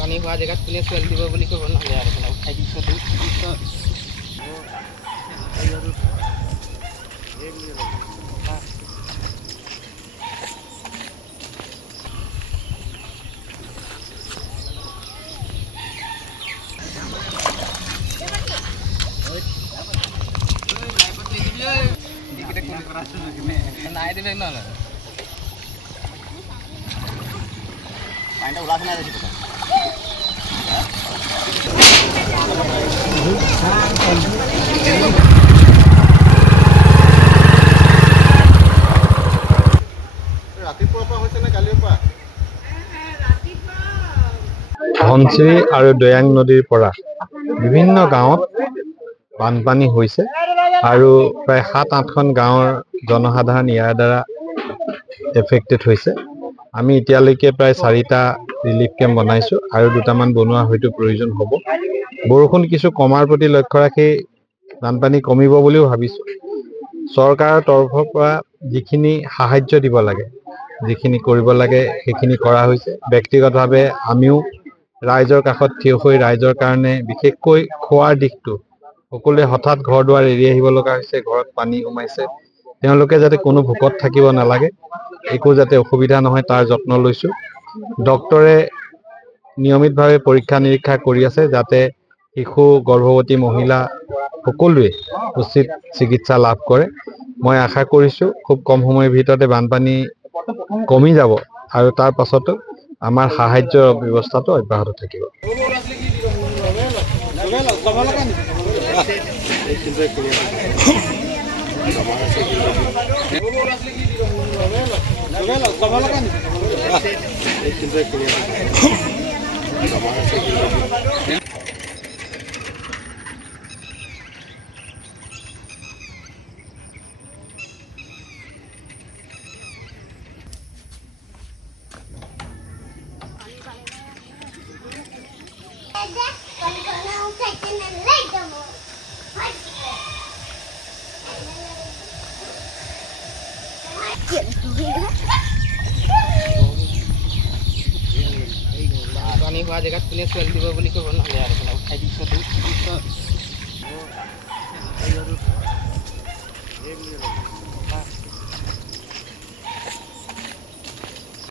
পানী হোৱা জেগাত কোনে চুৱেল দিব বুলি ক'ব নহ'লে আৰু উঠাই দিছোঁ নাই দিলে নহ'লে পানীটা ওলাইছে নাই দেখি ধনশিৰি আৰু দৈয়াং নদীৰ পৰা বিভিন্ন গাঁৱত বানপানী হৈছে আৰু প্ৰায় ৭-৮খন গাঁৱৰ জনসাধাৰণ ইয়াৰ দ্বাৰা এফেক্টেড হৈছে। আমি এতিয়ালৈকে প্ৰায় 4টা ৰিলিফ কেম্প বনাইছোঁ আৰু 2টামান বনোৱা হয়তো প্ৰয়োজন হ'ব। বৰষুণ কিছু কমাৰ প্ৰতি লক্ষ্য ৰাখি বানপানী কমিব বুলিও ভাবিছোঁ। চৰকাৰৰ তৰফৰ পৰা যিখিনি সাহায্য দিব লাগে, যিখিনি কৰিব লাগে সেইখিনি কৰা হৈছে। ব্যক্তিগতভাৱে আমিও ৰাইজৰ কাষত থিয় হৈ ৰাইজৰ কাৰণে বিশেষকৈ খোৱাৰ দিশটো সকলোৱে হঠাৎ ঘৰ দুৱাৰ এৰি আহিব লগা হৈছে, ঘৰত পানী সোমাইছে, তেওঁলোকে যাতে কোনো ভোকত থাকিব নালাগে, একো যাতে অসুবিধা নহয় তাৰ যত্ন লৈছোঁ। ডক্টৰে নিয়মিতভাৱে পৰীক্ষা নিৰীক্ষা কৰি আছে যাতে শিশু, গৰ্ভৱতী মহিলা সকলোৱে উচিত চিকিৎসা লাভ কৰে। মই আশা কৰিছোঁ খুব কম সময়ৰ ভিতৰতে বানপানী কমি যাব আৰু তাৰ পাছতো আমাৰ সাহায্য ব্যৱস্থাটো অব্যাহত থাকিব। পানী হোৱা জেগাত কোনে চুৱেল দিব বুলি ক'ব নহ'লে আৰু উঠাই দিছোঁ